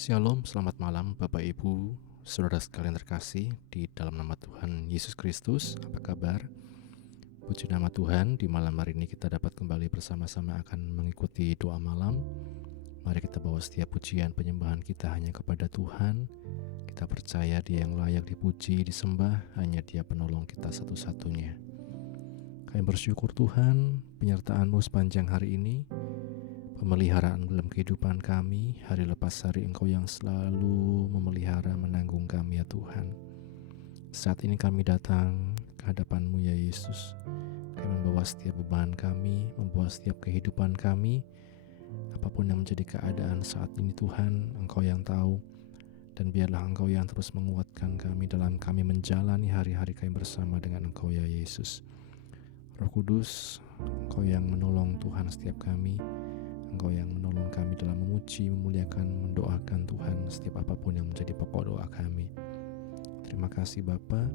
Shalom, selamat malam Bapak Ibu, saudara sekalian terkasih di dalam nama Tuhan Yesus Kristus. Apa kabar? Puji nama Tuhan, di malam hari ini kita dapat kembali bersama-sama akan mengikuti doa malam. Mari kita bawa setiap pujian penyembahan kita hanya kepada Tuhan. Kita percaya Dia yang layak dipuji, disembah, hanya Dia penolong kita satu-satunya. Kami bersyukur Tuhan, penyertaan-Mu sepanjang hari ini, pemeliharaan dalam kehidupan kami, hari lepas hari Engkau yang selalu memelihara, menanggung kami ya Tuhan. Saat ini kami datang ke hadapan-Mu ya Yesus. Kami membawa setiap beban kami, membawa setiap kehidupan kami, apapun yang menjadi keadaan saat ini Tuhan, Engkau yang tahu. Dan biarlah Engkau yang terus menguatkan kami dalam kami menjalani hari-hari kami bersama dengan Engkau ya Yesus. Roh Kudus, Engkau yang menolong Tuhan setiap kami. Engkau yang menolong kami dalam memuji, memuliakan, mendoakan Tuhan setiap apapun yang menjadi pokok doa kami. Terima kasih Bapa,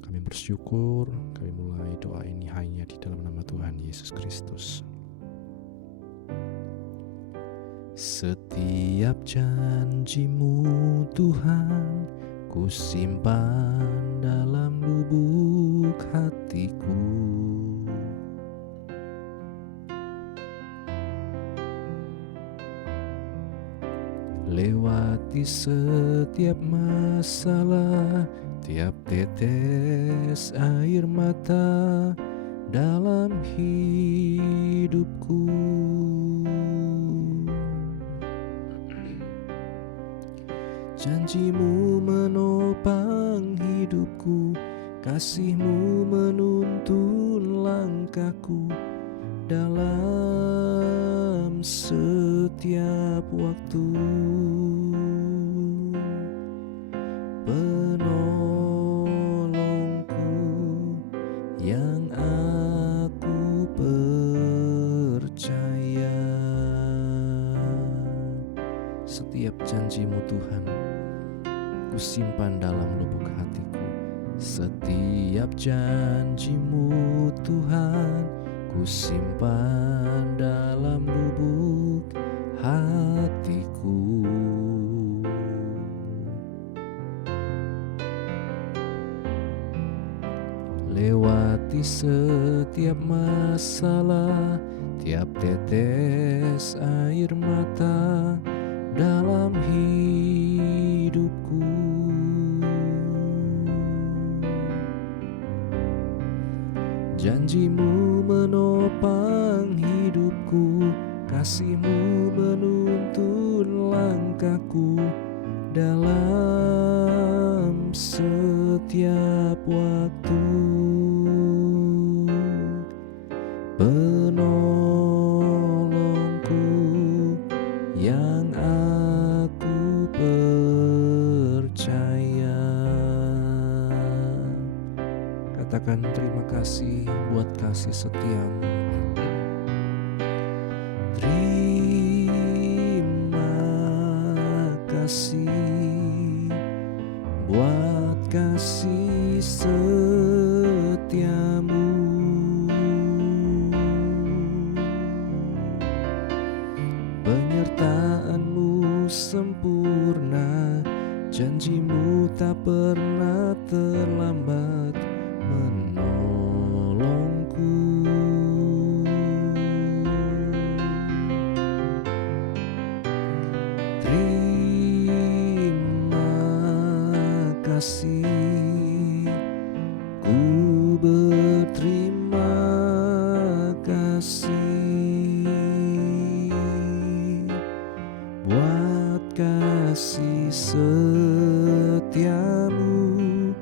kami bersyukur, kami mulai doa ini hanya di dalam nama Tuhan Yesus Kristus. Setiap janji-Mu Tuhan, ku simpan dalam lubuk hatiku. Lewati setiap masalah, tiap tetes air mata dalam hidupku. Janji-Mu menopang hidupku, kasih-Mu menuntun langkahku dalam setiap waktu. Penolongku yang aku percaya. Setiap janji-Mu Tuhan, ku simpan dalam lubuk hatiku. Setiap janji-Mu Tuhan, ku simpan dalam lubuk hatiku. Lewati setiap masalah, tiap tetes air mata dalam hidupku. Janji-Mu menopang hidupku, kasih-Mu menuntun langkahku dalam setiap waktu. Penolongku yang aku percaya. Katakan terima kasih buat kasih setia-Mu. Terima kasih buat kasih setia-Mu. Penyertaan-Mu sempurna, janji-Mu tak pernah terlambat menolongku. Terima kasih, ku berterima kasih buat kasih setia-Mu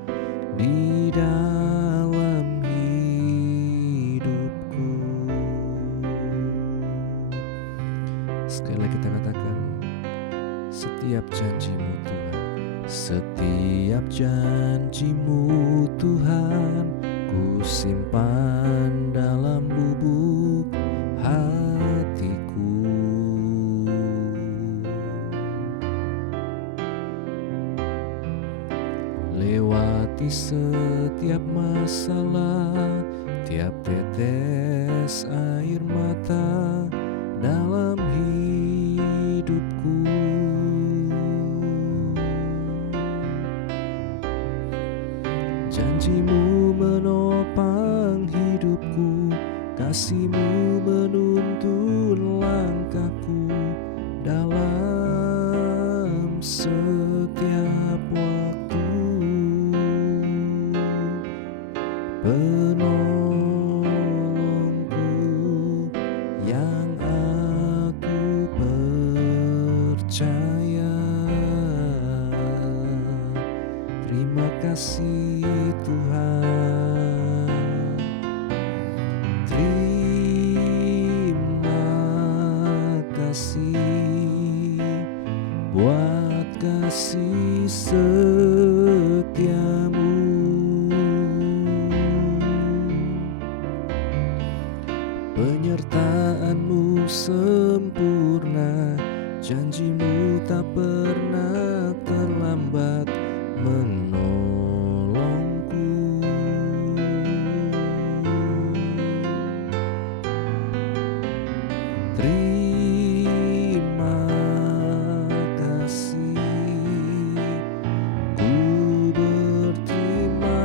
di dalam hidupku. Sekali lagi kita katakan, setiap janji-Mu Tuhan, setiap janji-Mu Tuhan, ku simpan dalam lubuk hatiku. Lewati setiap masalah, tiap tetes air mata dalam hidupku. Janjimu menopang hidupku, kasihmu menuntun langkahku dalam setiap waktu. Penolongku yang aku percaya. Terima kasih Tuhan. Terima kasih buat kasih setiamu. Penyertaanmu sempurna, janjimu tak pernah terlambat menolongku. Terima kasih, ku berterima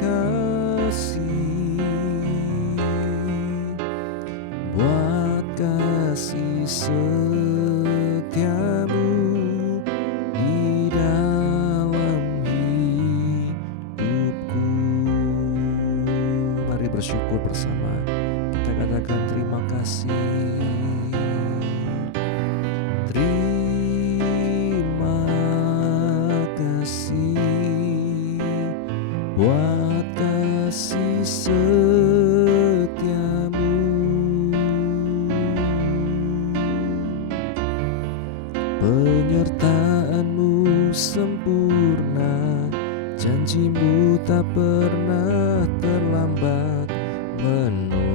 kasih buat kasih setiamu di dalam hidupku. Mari bersyukur bersama, kita katakan terima kasih. Terima kasih buat kasih setiamu. Penyertaanmu sempurna, janjimu tak pernah terlambat menopangku.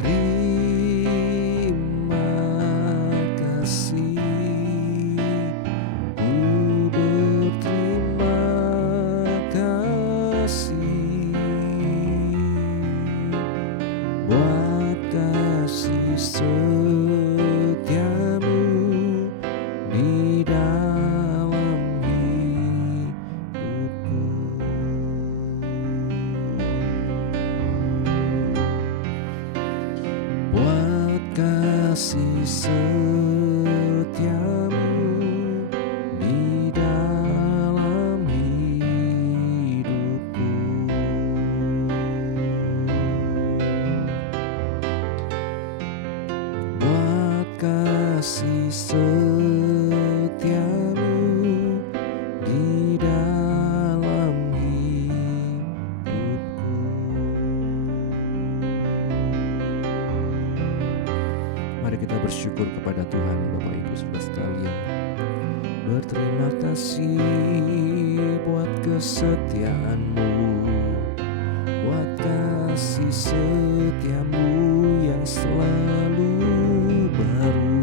Terima kasih, ku berterima kasih buat kasih setiamu di dalam hidupku. Buat kasih setiamu di dalam hidupku. Buat kasih setiamu di dalam hidupku. Mari kita bersyukur kepada Tuhan, Bapak Ibu Saudara sekalian. Berterima kasih buat kesetiaanmu, buat kasih setiamu yang selalu baru.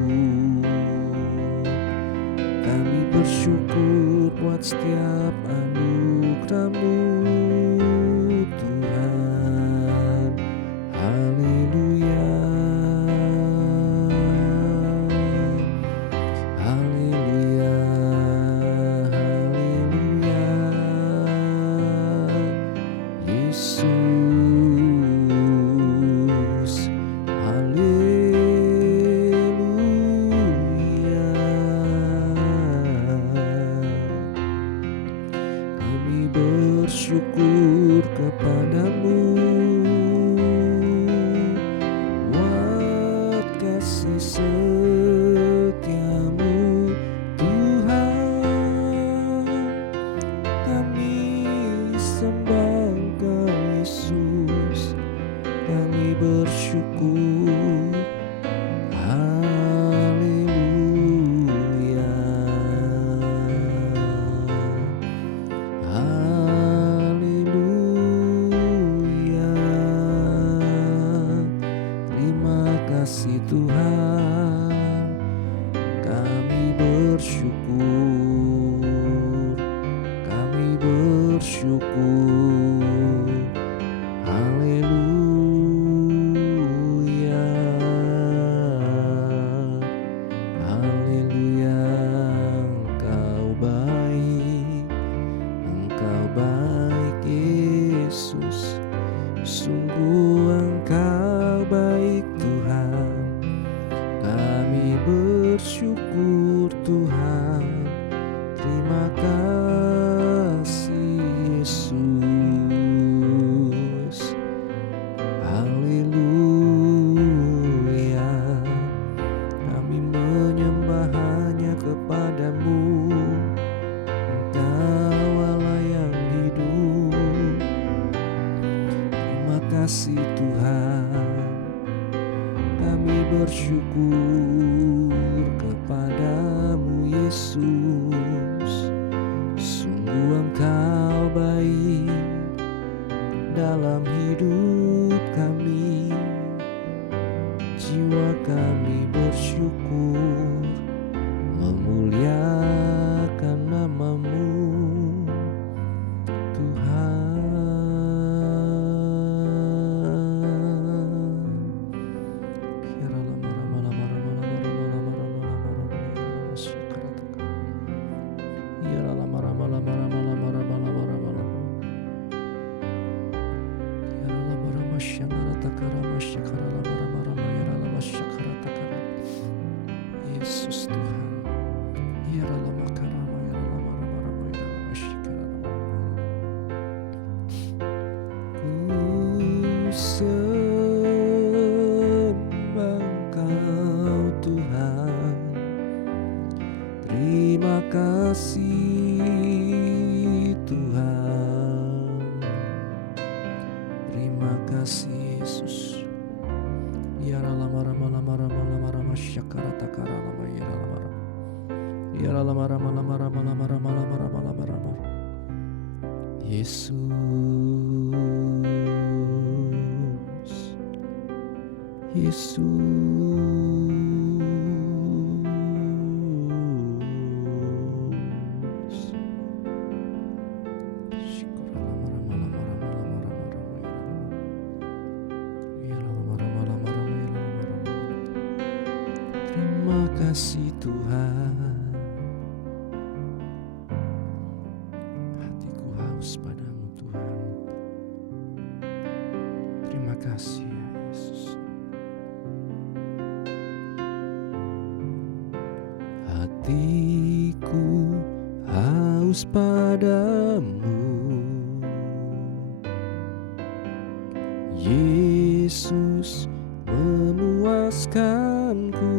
Kami bersyukur buat setiap anugerah-Mu Tuhan. Haleluya, haleluya, haleluya. Yesus, haleluya. Kami bersyukur kepadamu buat kasih setiamu Tuhan. Kami sembah Engkau Yesus, kami bersyukur. Haleluya, haleluya. Terima kasih Tuhan, kami bersyukur, kami bersyukur. Haleluya, Sungguh Engkau baik Tuhan, kami bersyukur Tuhan. Terima kasih Yesus. Haleluya. Kami menyembah hanya kepadamu. Engkau Allah yang hidup. Terima kasih Tuhan. Kami bersyukur kepadamu Yesus. Sungguh Engkau baik dalam hidup kami. Jiwa kami bersyukur memuliakan nama-Mu Tuhan. Yesus Tuhan. Ku sembah Engkau Tuhan. Terima kasih Tuhan. Terima kasih Yesus. Ya lama syakara takara lama ya lama. Ya lama Yesus. Terima kasih Tuhan. Hatiku haus padamu Tuhan. Terima kasih ya Yesus. Hatiku haus padamu Yesus, memuaskanku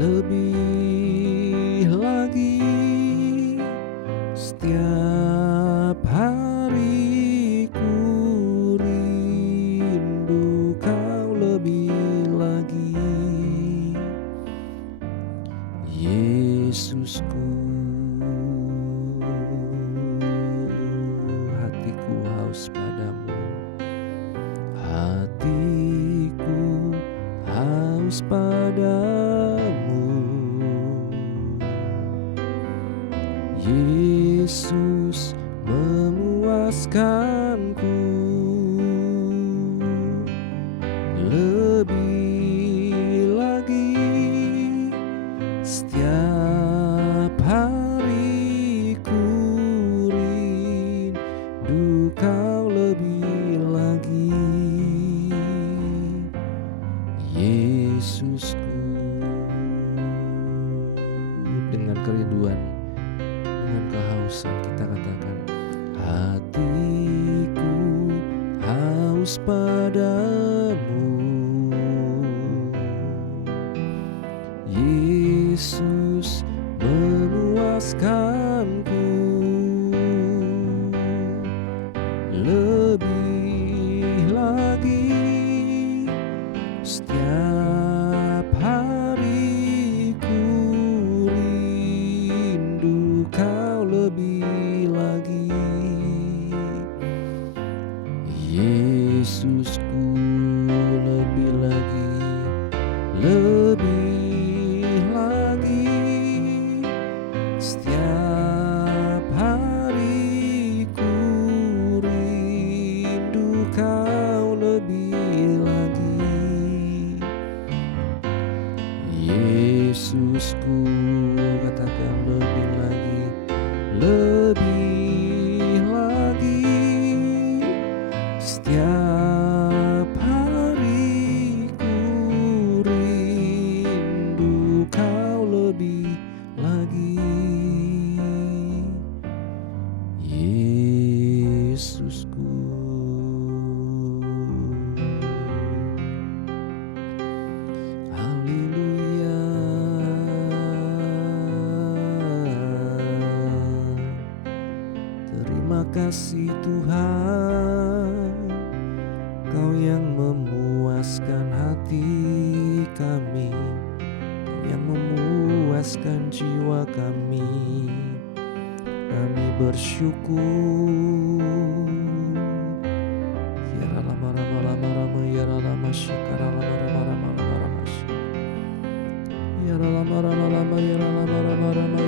lebih lagi. Setiap hari ku rindu Kau lebih lagi Yesusku. Hatiku haus padamu, hatiku haus padamu Yesus, memuaskanku lebih lagi. Setiap hari ku rindu Kau lebih lagi Yesusku. Dengan kerinduan, dengan kehausan kita katakan, hatiku haus padamu Yesus, memuaskanku lebih lagi. Setiap hari ku rindu Kau lebih lagi Yesusku, lebih lagi, lebih lagi. Setiap hari ku rindu Kau lebih lagi Yesusku. Katakan lebih lagi, lebih lagi. Tuhan, Kau yang memuaskan hati kami, Kau yang memuaskan jiwa kami. Kami bersyukur. Ya lama rama lama rama ya lama syakara lama rama rama lama rama ya lama rama lama ya lama rama rama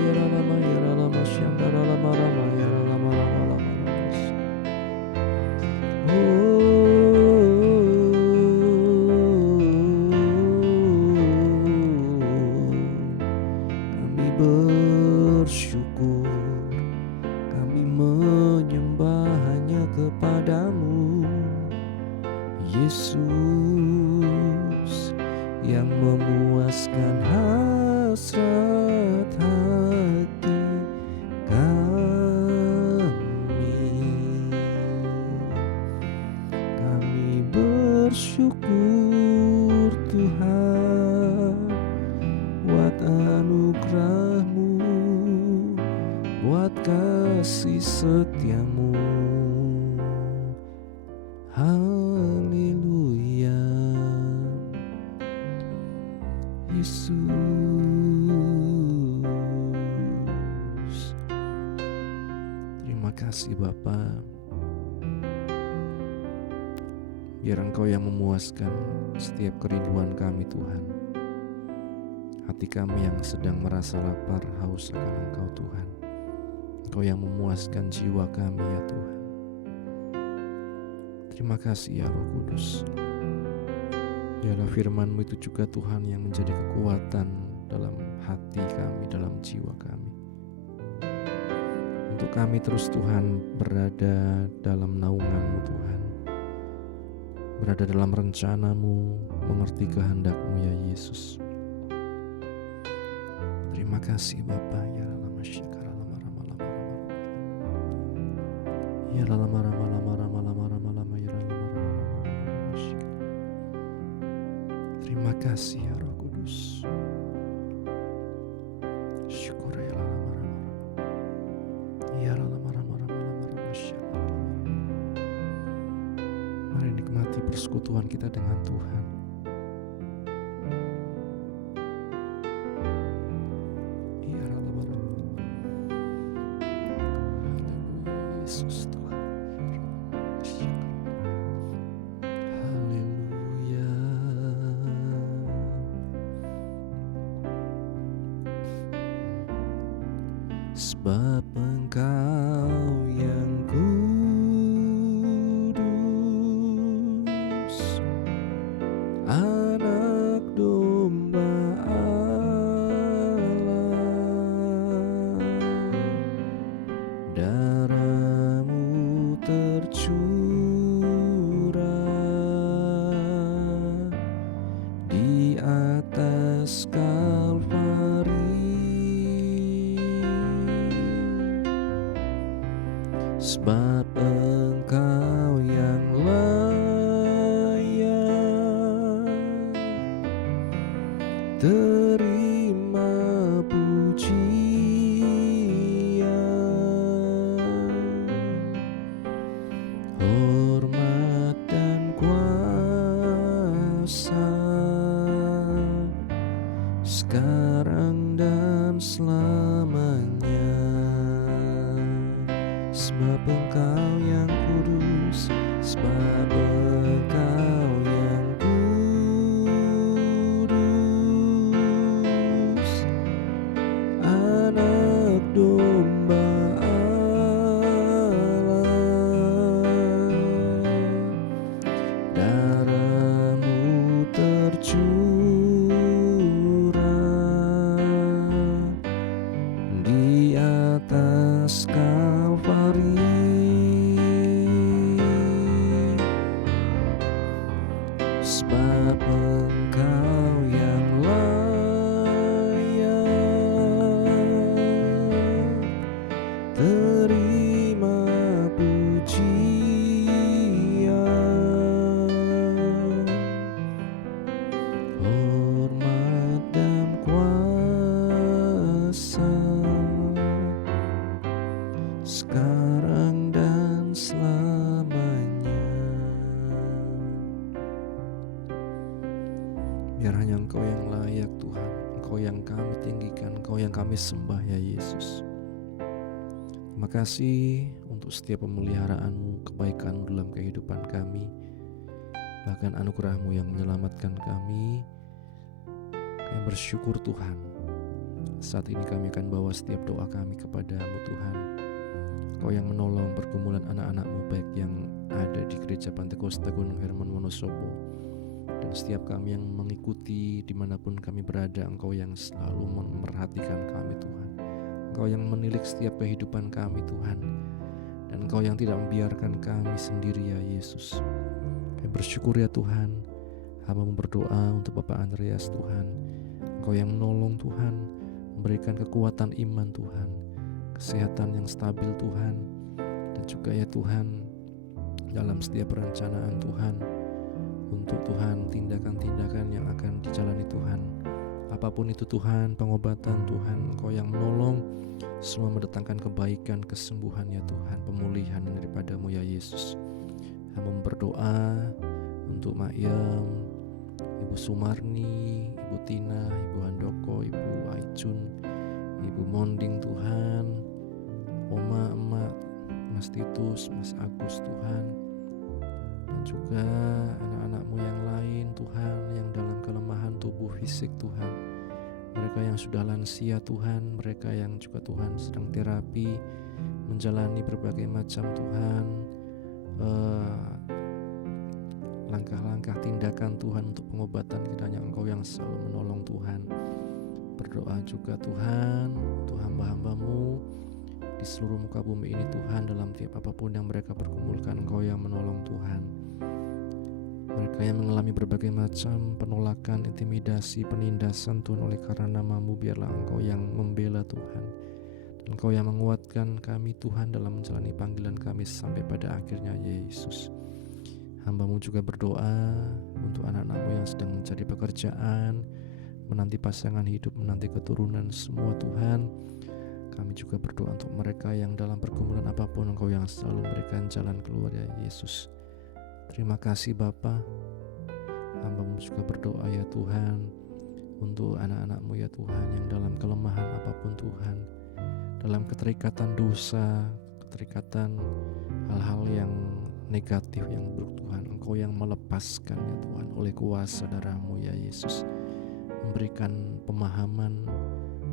ya lama syakara lama rama ya lama rama lama kami bersyukur, kami menyembah hanya kepadamu, Yesus, yang memuaskan hasrat hati kami. Kami bersyukur Tuhan buat anugerah-Mu, buat kasih setia-Mu. Haleluya, Yesus. Terima kasih Bapa. Biar Engkau yang memuaskan setiap kerinduan kami Tuhan. Hati kami yang sedang merasa lapar, haus akan Engkau Tuhan. Engkau yang memuaskan jiwa kami ya Tuhan. Terima kasih ya Roh Kudus. Biarlah firman-Mu itu juga Tuhan yang menjadi kekuatan dalam hati kami, dalam jiwa kami. Untuk kami terus Tuhan berada dalam naungan-Mu Tuhan. Berada dalam rencana-Mu, mengerti kehendak-Mu ya Yesus. Terima kasih Bapa. Ya lama syakara lama rama lama rama. Ya lama rama lama rama lama rama lama ya lama rama rama rama syakara. Terima kasih ya Roh Kudus. Syukur ya lama rama rama. Ya lama rama rama lama rama syakara. Mari nikmati persekutuan kita dengan Tuhan. Yesus Tuhan. Haleluya. Sebab Engkau yang kudus, Anak domba Allah, darah-Mu tercurah di atas Kalvari. Sebab Engkau yang layak terima pujian, hormat dan kuasa sekarang dan selamanya. Sebab Engkau yang kudus, sebab Engkau yang kudus, Anak domba Allah, darah-Mu tercurah di atas Kalvari. Sebab Engkau yang layak terima pujian, hormat dan kuasa sekarang dan selamanya. Biar hanya Engkau yang layak Tuhan, Engkau yang kami tinggikan, Engkau yang kami sembah ya Yesus. Terima kasih untuk setiap pemeliharaan-Mu, kebaikan-Mu dalam kehidupan kami, bahkan anugerah-Mu yang menyelamatkan kami. Kami bersyukur Tuhan. Saat ini kami akan bawa setiap doa kami kepada-Mu Tuhan. Engkau yang menolong pergumulan anak-anak-Mu baik yang ada di Gereja Pantekosta Gunung Hermon Wonosobo, dan setiap kami yang mengikuti dimanapun kami berada. Engkau yang selalu memperhatikan kami Tuhan. Engkau yang menilik setiap kehidupan kami Tuhan, dan Engkau yang tidak membiarkan kami sendiri ya Yesus. Kami bersyukur ya Tuhan. Hamba-Mu berdoa untuk Bapak Andreas Tuhan. Engkau yang menolong Tuhan, memberikan kekuatan iman Tuhan, kesehatan yang stabil Tuhan, dan juga ya Tuhan dalam setiap perencanaan Tuhan, untuk Tuhan tindakan-tindakan yang akan dijalani Tuhan, apapun itu Tuhan, pengobatan Tuhan, Engkau yang menolong, semua mendatangkan kebaikan, kesembuhan ya Tuhan, pemulihan daripada-Mu ya Yesus. Hamba berdoa untuk Makyam, Ibu Sumarni, Ibu Tina, Ibu Handoko, Ibu Aicun, Ibu Monding Tuhan, Oma, Emak, Mas Titus, Mas Agus Tuhan, dan juga anak-anak-Mu yang lain Tuhan, yang dalam kelemahan tubuh fisik Tuhan, mereka yang sudah lansia Tuhan, mereka yang juga Tuhan sedang terapi, menjalani berbagai macam Tuhan langkah-langkah tindakan Tuhan untuk pengobatan, kiranya Engkau yang selalu menolong Tuhan. Berdoa juga Tuhan untuk hamba-hamba-Mu di seluruh muka bumi ini Tuhan, dalam tiap apapun yang mereka pergumulkan, Engkau yang menolong Tuhan. Mereka yang mengalami berbagai macam penolakan, intimidasi, penindasan Tuhan, oleh karena nama-Mu, biarlah Engkau yang membela Tuhan, dan Engkau yang menguatkan kami Tuhan dalam menjalani panggilan kami sampai pada akhirnya Yesus. Hamba-Mu juga berdoa untuk anak-anak-Mu yang sedang mencari pekerjaan, menanti pasangan hidup, menanti keturunan semua Tuhan. Kami juga berdoa untuk mereka yang dalam pergumulan apapun, Engkau yang selalu memberikan jalan keluar ya Yesus. Terima kasih Bapa. Hamba-Mu juga berdoa ya Tuhan untuk anak-anak-Mu ya Tuhan, yang dalam kelemahan apapun Tuhan, dalam keterikatan dosa, keterikatan hal-hal yang negatif yang buruk Tuhan, Engkau yang melepaskan ya Tuhan oleh kuasa darah-Mu ya Yesus. Memberikan pemahaman,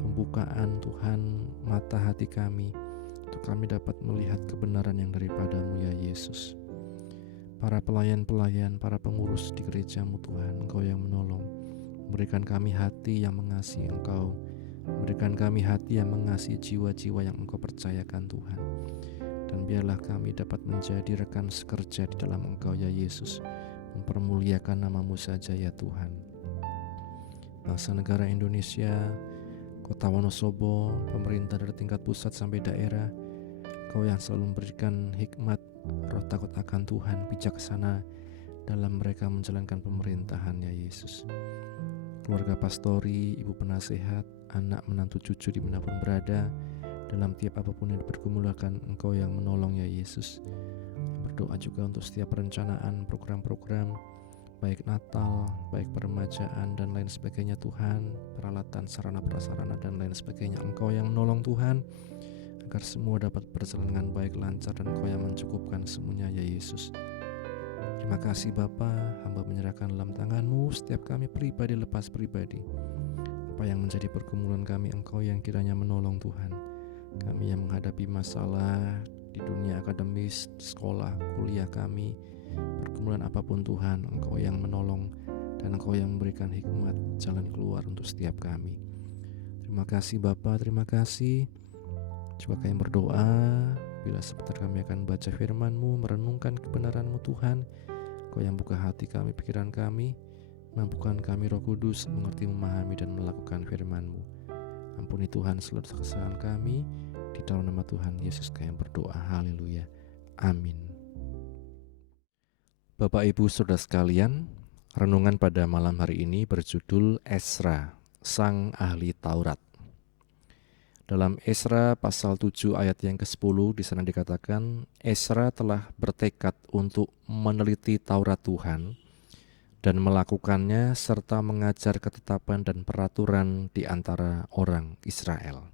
pembukaan Tuhan mata hati kami, untuk kami dapat melihat kebenaran yang daripada-Mu ya Yesus. Para pelayan-pelayan, para pengurus di gereja-Mu Tuhan, Engkau yang menolong, memberikan kami hati yang mengasihi Engkau, memberikan kami hati yang mengasihi jiwa-jiwa yang Engkau percayakan Tuhan. Dan biarlah kami dapat menjadi rekan sekerja di dalam Engkau ya Yesus, mempermuliakan nama-Mu saja ya Tuhan. Bangsa negara Indonesia, Kota Wonosobo, pemerintah dari tingkat pusat sampai daerah, Engkau yang selalu memberikan hikmat, roh takut akan Tuhan, bijaksana dalam mereka menjalankan pemerintahan ya Yesus. Keluarga pastori, ibu penasehat, anak, menantu, cucu dimanapun berada, dalam tiap apapun yang dipergumulkan, Engkau yang menolong ya Yesus. Berdoa juga untuk setiap perencanaan program-program, baik Natal, baik peremajaan dan lain sebagainya Tuhan, peralatan, sarana prasarana dan lain sebagainya, Engkau yang menolong Tuhan, agar semua dapat berjalan dengan baik, lancar, dan Engkau yang mencukupkan semuanya ya Yesus. Terima kasih Bapa, hamba menyerahkan dalam tangan-Mu setiap kami pribadi lepas pribadi. Apa yang menjadi pergumulan kami, Engkau yang kiranya menolong Tuhan. Kami yang menghadapi masalah di dunia akademis, sekolah, kuliah kami, pergumulan apapun Tuhan, Engkau yang menolong, dan Engkau yang memberikan hikmat jalan keluar untuk setiap kami. Terima kasih Bapa, terima kasih. Juga kami berdoa, bila sebentar kami akan baca firman-Mu, merenungkan kebenaran-Mu Tuhan, Engkau yang buka hati kami, pikiran kami, mampukan kami Roh Kudus mengerti, memahami, dan melakukan firman-Mu. Ampuni Tuhan seluruh kesalahan kami, di dalam nama Tuhan Yesus kami berdoa, haleluya, amin. Bapak Ibu Saudara sekalian, renungan pada malam hari ini berjudul Esra, Sang Ahli Taurat. Dalam Esra pasal 7 ayat yang ke-10 di sana dikatakan, Esra telah bertekad untuk meneliti Taurat Tuhan dan melakukannya serta mengajar ketetapan dan peraturan di antara orang Israel.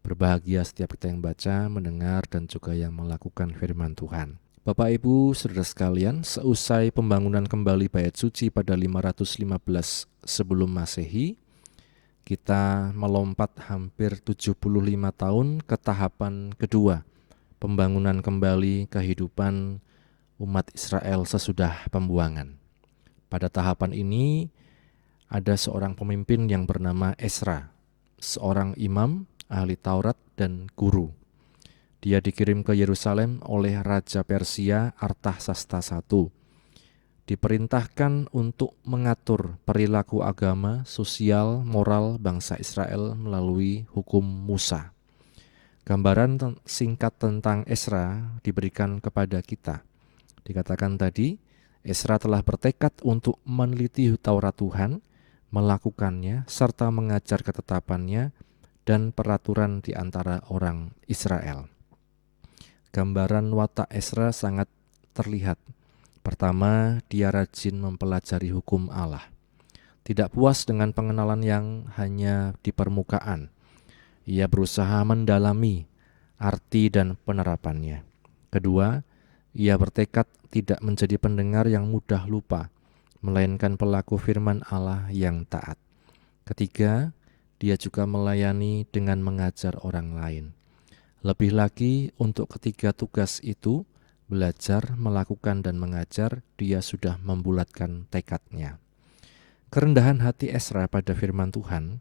Berbahagia setiap kita yang baca, mendengar, dan juga yang melakukan firman Tuhan. Bapak Ibu, saudara sekalian, seusai pembangunan kembali Bait Suci pada 515 sebelum Masehi, kita melompat hampir 75 tahun ke tahapan kedua, pembangunan kembali kehidupan umat Israel sesudah pembuangan. Pada tahapan ini ada seorang pemimpin yang bernama Ezra, seorang imam, ahli Taurat, dan guru. Dia dikirim ke Yerusalem oleh Raja Persia Artasasta I. Diperintahkan untuk mengatur perilaku agama, sosial, moral bangsa Israel melalui hukum Musa. Gambaran singkat tentang Ezra diberikan kepada kita. Dikatakan tadi, Ezra telah bertekad untuk meneliti Taurat Tuhan, melakukannya, serta mengajar ketetapannya dan peraturan di antara orang Israel. Gambaran watak Ezra sangat terlihat. Pertama, dia rajin mempelajari hukum Allah. Tidak puas dengan pengenalan yang hanya di permukaan. Ia berusaha mendalami arti dan penerapannya. Kedua, ia bertekad tidak menjadi pendengar yang mudah lupa, melainkan pelaku firman Allah yang taat. Ketiga, dia juga melayani dengan mengajar orang lain. Lebih lagi, untuk ketiga tugas itu, belajar, melakukan, dan mengajar, dia sudah membulatkan tekadnya. Kerendahan hati Ezra pada firman Tuhan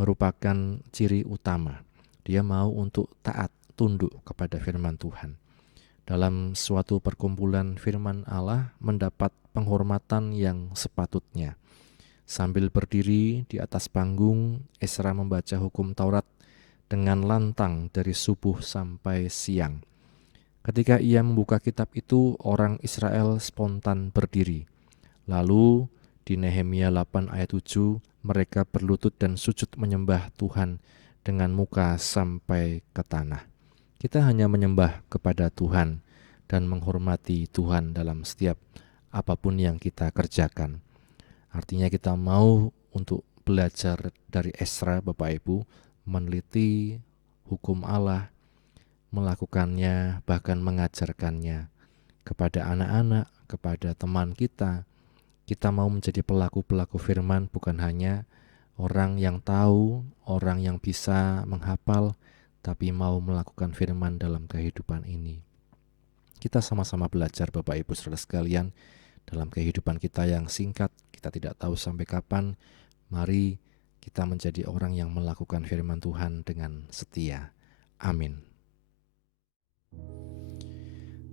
merupakan ciri utama. Dia mau untuk taat, tunduk kepada firman Tuhan. Dalam suatu perkumpulan firman Allah mendapat penghormatan yang sepatutnya. Sambil berdiri di atas panggung, Ezra membaca hukum Taurat dengan lantang dari subuh sampai siang. Ketika ia membuka kitab itu, orang Israel spontan berdiri. Lalu di Nehemia 8 ayat 7, mereka berlutut dan sujud menyembah Tuhan dengan muka sampai ke tanah. Kita hanya menyembah kepada Tuhan dan menghormati Tuhan dalam setiap apapun yang kita kerjakan. Artinya kita mau untuk belajar dari Ezra, Bapak Ibu, meneliti hukum Allah, melakukannya, bahkan mengajarkannya kepada anak-anak, kepada teman kita. Kita mau menjadi pelaku-pelaku firman, bukan hanya orang yang tahu, orang yang bisa menghafal, tapi mau melakukan firman dalam kehidupan ini. Kita sama-sama belajar, Bapak Ibu saudara sekalian, dalam kehidupan kita yang singkat, kita tidak tahu sampai kapan. Mari kita menjadi orang yang melakukan firman Tuhan dengan setia. Amin.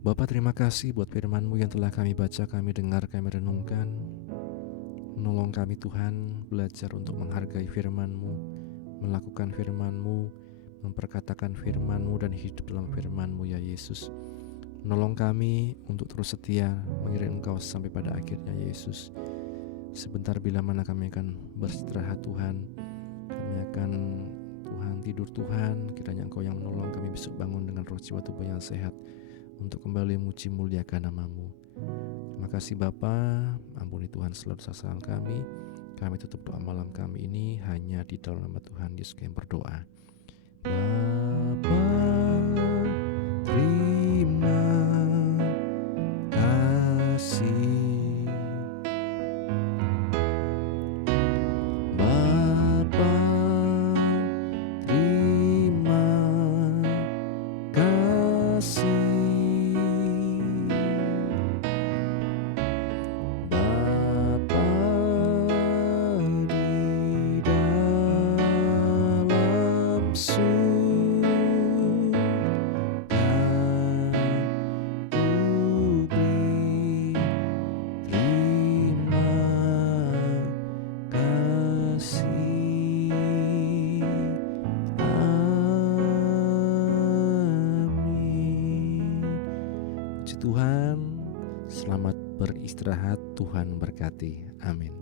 Bapak, terima kasih buat firman-Mu yang telah kami baca, kami dengar, kami renungkan. Menolong kami Tuhan belajar untuk menghargai firman-Mu, melakukan firman-Mu, memperkatakan firman-Mu dan hidup dalam firman-Mu ya Yesus. Menolong kami untuk terus setia mengiring Engkau sampai pada akhirnya Yesus. Sebentar bila mana kami akan beristirahat Tuhan, kami akan Tuhan tidur Tuhan, kiranya Engkau yang menolong kami besok bangun dengan roh jiwa tubuh yang sehat untuk kembali muji muliakan nama-Mu. Terima kasih Bapa, ampuni Tuhan seluruh kesalahan kami. Kami tutup doa malam kami ini hanya di dalam nama Tuhan Yesus kami berdoa. Bapa, terima kasih. Bapa, terima kasih. Bapa di dalam surga, ku beri terima kasih. Amin. Puji Tuhan, selamat beristirahat, Tuhan berkati. Amin.